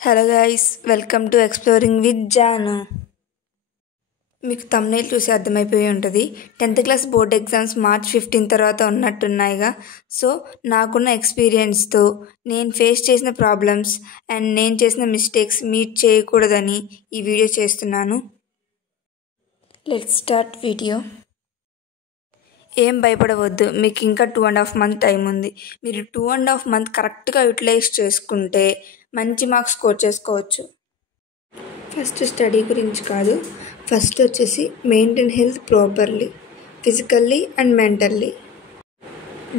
Hello guys, welcome to exploring with Janu. మీకు thumbnail చూసి అర్థమైపోయి ఉంటుంది. 10th class board exams March 15 తర్వాత ఉన్నట్టున్నాయిగా. సో నాకున్న ఎక్స్పీరియన్స్తో నేను ఫేస్ చేసిన ప్రాబ్లమ్స్ అండ్ నేను చేసిన మిస్టేక్స్ మీట్ చేయకూడదని ఈ వీడియో చేస్తున్నాను. Let's start video. ఏం భయపడవద్దు, మీకు ఇంకా 2.5 months టైం ఉంది. మీరు 2.5 months కరెక్ట్గా యూటిలైజ్ చేసుకుంటే మంచి మార్క్స్ స్కోర్ చేసుకోవచ్చు. ఫస్ట్ స్టడీ గురించి కాదు, ఫస్ట్ వచ్చేసి maintain health properly, physically and mentally.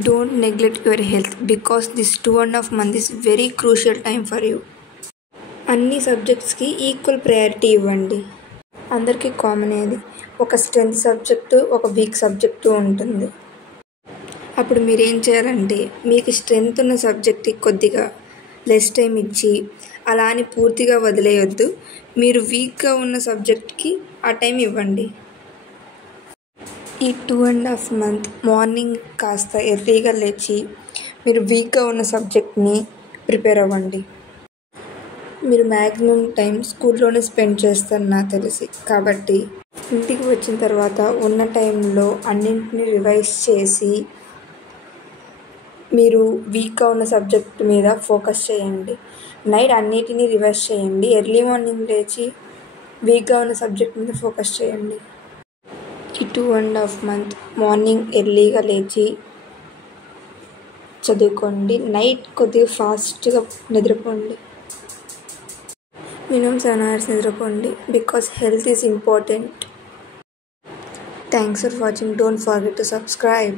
Don't neglect your health because this 2.5 months is very crucial time for you. అన్ని సబ్జెక్ట్స్కి ఈక్వల్ ప్రయారిటీ ఇవ్వండి. అందరికీ కామన్ అది, ఒక స్ట్రెంత్ సబ్జెక్టు ఒక వీక్ సబ్జెక్టు ఉంటుంది. అప్పుడు మీరేం చేయాలంటే మీకు స్ట్రెంత్ ఉన్న సబ్జెక్ట్కి కొద్దిగా లెస్ టైం ఇచ్చి అలా అని పూర్తిగా వదిలేయొద్దు. మీరు వీక్గా ఉన్న సబ్జెక్ట్కి ఆ టైం ఇవ్వండి. ఈ 2.5 months మార్నింగ్ కాస్త ఎర్లీగా లేచి మీరు వీక్గా ఉన్న సబ్జెక్ట్ని ప్రిపేర్ అవ్వండి. మీరు మ్యాక్సిమం టైం స్కూల్లోనే స్పెండ్ చేస్తారు నాకు తెలిసి. కాబట్టి ఇంటికి వచ్చిన తర్వాత ఉన్న టైంలో అన్నింటినీ రివైజ్ చేసి మీరు వీక్గా ఉన్న సబ్జెక్ట్ మీద ఫోకస్ చేయండి. నైట్ అన్నిటినీ రివైజ్ చేయండి. ఎర్లీ మార్నింగ్ లేచి వీక్గా ఉన్న సబ్జెక్ట్ మీద ఫోకస్ చేయండి. ఈ 2.5 months మార్నింగ్ ఎర్లీగా లేచి చదువుకోండి. నైట్ కొద్దిగా ఫాస్ట్గా నిద్రపోండి. మినిమం 7 hours నిద్రపోండి because health is important. Thanks for watching. Don't forget to subscribe.